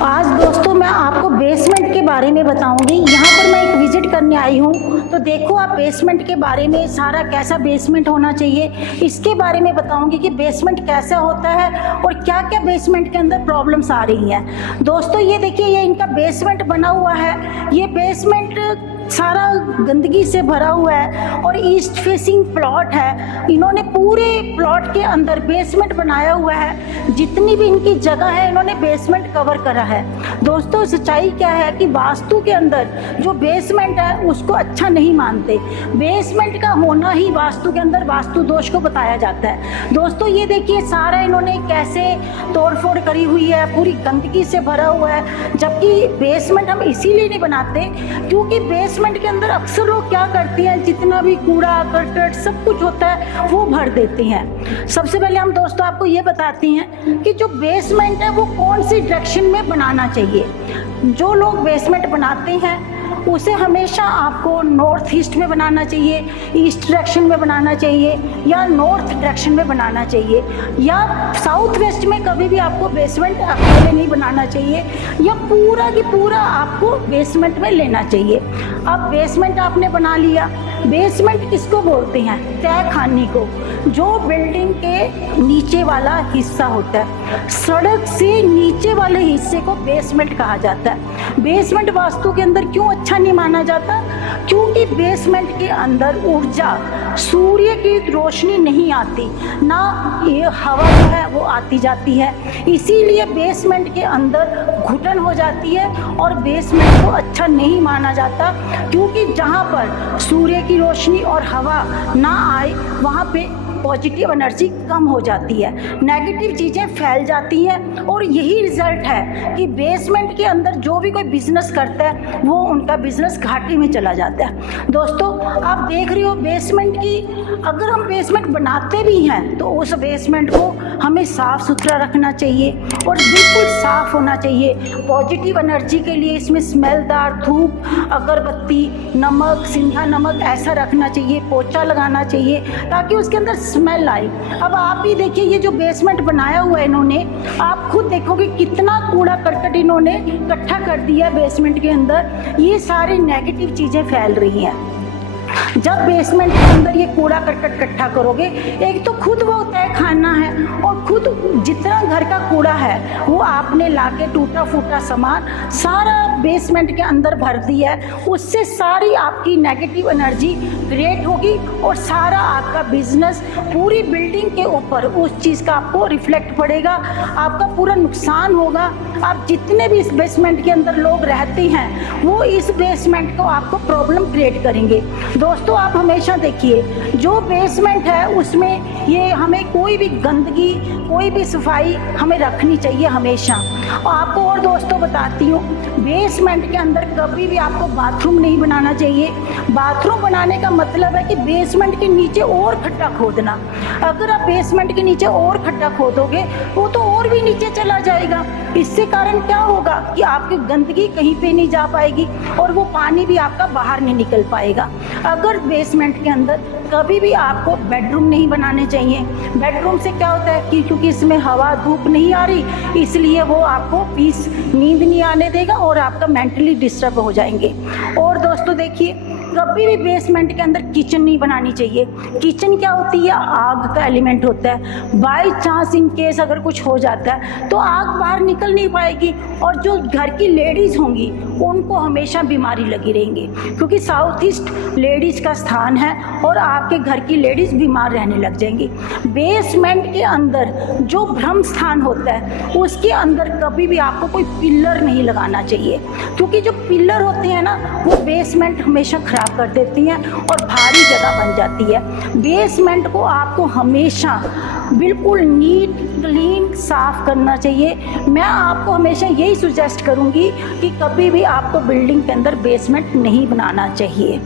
आज दोस्तों मैं आपको बेसमेंट के बारे में बताऊंगी। यहाँ पर मैं एक विजिट करने आई हूँ, तो देखो आप बेसमेंट के बारे में सारा कैसा बेसमेंट होना चाहिए इसके बारे में बताऊंगी कि बेसमेंट कैसा होता है और क्या क्या बेसमेंट के अंदर प्रॉब्लम्स आ रही हैं। दोस्तों ये देखिए, ये इनका बेसमेंट बना हुआ है। ये बेसमेंट सारा गंदगी से भरा हुआ है और ईस्ट फेसिंग प्लॉट है। इन्होंने पूरे प्लॉट के अंदर बेसमेंट बनाया हुआ है। जितनी भी इनकी जगह है इन्होंने बेसमेंट कवर करा है। दोस्तों सच्चाई क्या है कि वास्तु के अंदर जो बेसमेंट है उसको अच्छा नहीं मानते। बेसमेंट का होना ही वास्तु के अंदर वास्तु दोष को बताया जाता है। दोस्तों ये देखिए, सारा इन्होंने कैसे तोड़फोड़ करी हुई है, पूरी गंदगी से भरा हुआ है। जबकि बेसमेंट हम इसीलिए नहीं बनाते क्योंकि बेसमेंट के अंदर अक्सर लोग क्या करते हैं, जितना भी कूड़ा करकट सब कुछ होता है वो भर देते हैं। सबसे पहले हम दोस्तों आपको ये बताते हैं कि जो बेसमेंट है वो कौन सी डायरेक्शन में बनाना चाहिए। जो लोग बेसमेंट बनाते हैं उसे हमेशा आपको नॉर्थ ईस्ट में बनाना चाहिए, ईस्ट डायरेक्शन में बनाना चाहिए, या नॉर्थ डायरेक्शन में बनाना चाहिए, या साउथ वेस्ट में कभी भी आपको बेसमेंट अकेले नहीं बनाना चाहिए, या पूरा की पूरा आपको बेसमेंट में लेना चाहिए। अब बेसमेंट आपने बना लिया। बेसमेंट किसको बोलते हैं? तय खाने को, जो बिल्डिंग के नीचे वाला हिस्सा होता है। सड़क से नीचे वाले हिस्से को बेसमेंट कहा जाता है। बेसमेंट वास्तु के अंदर क्यों अच्छा नहीं माना जाता? क्योंकि बेसमेंट के अंदर ऊर्जा, सूर्य की रोशनी नहीं आती, ना ये हवा जो है वो आती जाती है। इसीलिए बेसमेंट के अंदर घुटन हो जाती है और बेसमेंट को अच्छा नहीं माना जाता, क्योंकि जहाँ पर सूर्य की रोशनी और हवा ना आए वहाँ पे पॉजिटिव एनर्जी कम हो जाती है, नेगेटिव चीज़ें फैल जाती हैं। और यही रिजल्ट है कि बेसमेंट के अंदर जो भी कोई बिजनेस करता है वो उनका बिजनेस घाटे में चला जाता है। दोस्तों आप देख रहे हो बेसमेंट की, अगर हम बेसमेंट बनाते भी हैं तो उस बेसमेंट को हमें साफ़ सुथरा रखना चाहिए और बिल्कुल साफ़ होना चाहिए। पॉजिटिव एनर्जी के लिए इसमें स्मेलदार धूप, अगरबत्ती, नमक, सिंधा नमक ऐसा रखना चाहिए, पोछा लगाना चाहिए ताकि उसके अंदर स्मेल आए। अब आप ही देखिए, ये जो बेसमेंट बनाया हुआ है इन्होंने, आप खुद देखोगे कितना कूड़ा करकट इन्होंने इकट्ठा कर दिया बेसमेंट के अंदर। ये सारी नेगेटिव चीज़ें फैल रही हैं। जब बेसमेंट के अंदर ये कूड़ा करकट इकट्ठा करोगे, एक तो खुद वो तय खाना है और खुद जितना घर का कूड़ा है वो आपने लाके टूटा फूटा सामान सारा बेसमेंट के अंदर भर दिया है। उससे सारी आपकी नेगेटिव एनर्जी क्रिएट होगी और सारा आपका बिजनेस पूरी बिल्डिंग के ऊपर उस चीज़ का आपको रिफ्लेक्ट पड़ेगा, आपका पूरा नुकसान होगा। आप जितने भी इस बेसमेंट के अंदर लोग रहते हैं वो इस बेसमेंट को आपको प्रॉब्लम क्रिएट करेंगे। दोस्तों आप हमेशा देखिए, जो बेसमेंट है उसमें ये हमें कोई भी गंदगी, कोई भी सफाई हमें रखनी चाहिए हमेशा। और आपको और दोस्तों बताती हूँ, बेसमेंट के अंदर कभी भी आपको बाथरूम नहीं बनाना चाहिए। बाथरूम बनाने का मतलब है कि बेसमेंट के नीचे और खड्डा खोदना। अगर आप बेसमेंट के नीचे और खड्डा खोदोगे वो तो और भी नीचे चला जाएगा। इससे कारण क्या होगा कि आपकी गंदगी कहीं पे नहीं जा पाएगी और वो पानी भी आपका बाहर नहीं निकल पाएगा। अगर बेसमेंट के अंदर कभी भी आपको बेडरूम नहीं बनाने चाहिए। बेडरूम से क्या होता है कि क्योंकि इसमें हवा धूप नहीं आ रही, इसलिए वो आपको पीस नींद नहीं आने देगा और आपका मेंटली डिस्टर्ब हो जाएंगे। और दोस्तों देखिए, कभी भी बेसमेंट के अंदर किचन नहीं बनानी चाहिए। किचन क्या होती है? आग का एलिमेंट होता है। बाई चांस इन केस अगर कुछ हो जाता है तो आग बाहर निकल नहीं पाएगी और जो घर की लेडीज होंगी उनको हमेशा बीमारी लगी रहेंगी, क्योंकि साउथ ईस्ट लेडीज का स्थान है और आपके घर की लेडीज बीमार रहने लग जाएंगी। बेसमेंट के अंदर जो ब्रह्म स्थान होता है उसके अंदर कभी भी आपको कोई पिलर नहीं लगाना चाहिए, क्योंकि जो पिलर होते हैं ना वो बेसमेंट हमेशा खराब कर देती हैं और भारी जगह बन जाती है। बेसमेंट को आपको हमेशा बिल्कुल नीट क्लीन साफ करना चाहिए। मैं आपको हमेशा यही सुजेस्ट करूंगी कि कभी भी आपको बिल्डिंग के अंदर बेसमेंट नहीं बनाना चाहिए,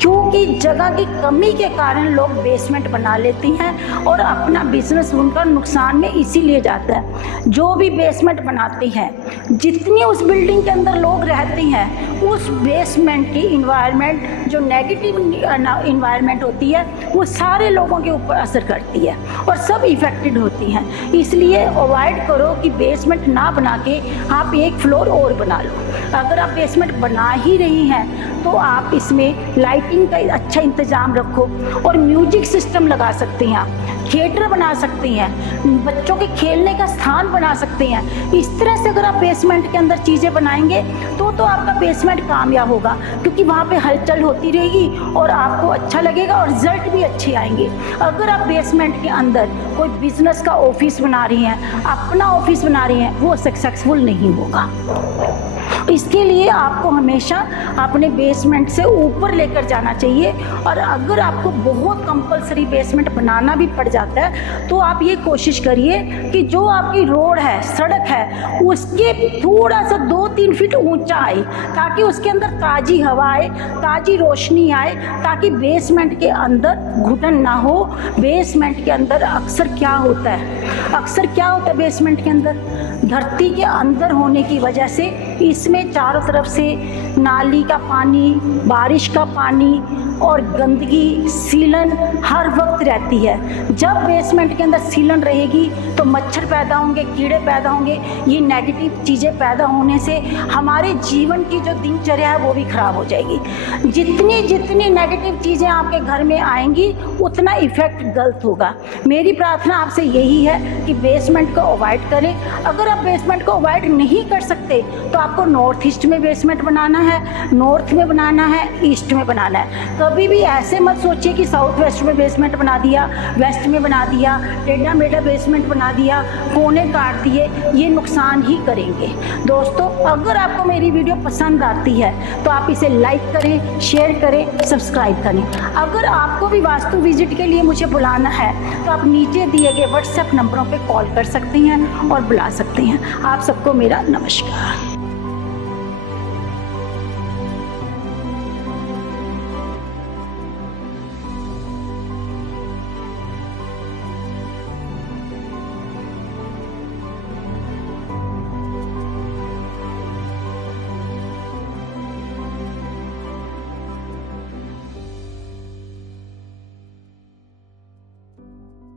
क्योंकि जगह की कमी के कारण लोग बेसमेंट बना लेते हैं और अपना बिजनेस उनका नुकसान में इसीलिए जाता है। जो भी बेसमेंट बनाते हैं, जितनी उस बिल्डिंग के अंदर लोग रहते हैं, उस बेसमेंट की इन्वायरमेंट जो नेगेटिव इन्वायरमेंट होती है वो सारे लोगों के ऊपर असर करती है और सब इफेक्टेड होती हैं। इसलिए अवॉइड करो कि बेसमेंट ना बना के आप एक फ्लोर और बना लो। अगर आप बेसमेंट बना ही रही हैं तो आप इसमें लाइटिंग का अच्छा इंतज़ाम रखो और म्यूजिक सिस्टम लगा सकते हैं, आप थिएटर बना सकते हैं, बच्चों के खेलने का स्थान बना सकते हैं। इस तरह से अगर आप बेसमेंट के अंदर चीज़ें बनाएंगे तो आपका बेसमेंट कामयाब होगा, क्योंकि वहाँ पे हलचल होती रहेगी और आपको अच्छा लगेगा और रिजल्ट भी अच्छे आएंगे। अगर आप बेसमेंट के अंदर कोई बिजनेस का ऑफिस बना रही हैं, अपना ऑफिस बना रही हैं, वो सक्सेसफुल नहीं होगा। इसके लिए आपको हमेशा अपने बेसमेंट से ऊपर लेकर जाना चाहिए। और अगर आपको बहुत कंपलसरी बेसमेंट बनाना भी पड़ जाता है तो आप ये कोशिश करिए कि जो आपकी रोड है, सड़क है, उसके थोड़ा सा 2-3 फीट ऊंचा आए, ताकि उसके अंदर ताज़ी हवा आए, ताज़ी रोशनी आए, ताकि बेसमेंट के अंदर घुटन ना हो। बेसमेंट के अंदर अक्सर क्या होता है बेसमेंट के अंदर, धरती के अंदर होने की वजह से इसमें चारों तरफ से नाली का पानी, बारिश का पानी और गंदगी, सीलन हर वक्त रहती है। जब बेसमेंट के अंदर सीलन रहेगी तो मच्छर पैदा होंगे, कीड़े पैदा होंगे। ये नेगेटिव चीज़ें पैदा होने से हमारे जीवन की जो दिनचर्या है वो भी खराब हो जाएगी। जितनी नेगेटिव चीज़ें आपके घर में आएंगी उतना इफ़ेक्ट गलत होगा। मेरी प्रार्थना आपसे यही है कि बेसमेंट को अवॉइड करें। अगर आप बेसमेंट को अवॉइड नहीं कर सकते तो आपको नॉर्थ ईस्ट में बेसमेंट बनाना है, नॉर्थ में बनाना है, ईस्ट में बनाना है। कभी भी ऐसे मत सोचिए कि साउथ वेस्ट में बेसमेंट बना दिया, वेस्ट में बना दिया, टेढ़ा मेढ़ा बेसमेंट बना दिया, कोने काट दिए, ये नुकसान ही करेंगे। दोस्तों, अगर आपको मेरी वीडियो पसंद आती है तो आप इसे लाइक करें, शेयर करें, सब्सक्राइब करें। अगर आपको भी वास्तु विजिट के लिए मुझे बुलाना है तो आप नीचे दिए गए व्हाट्सएप नंबरों पर कॉल कर सकते हैं और बुला सकते हैं। आप सबको मेरा नमस्कार।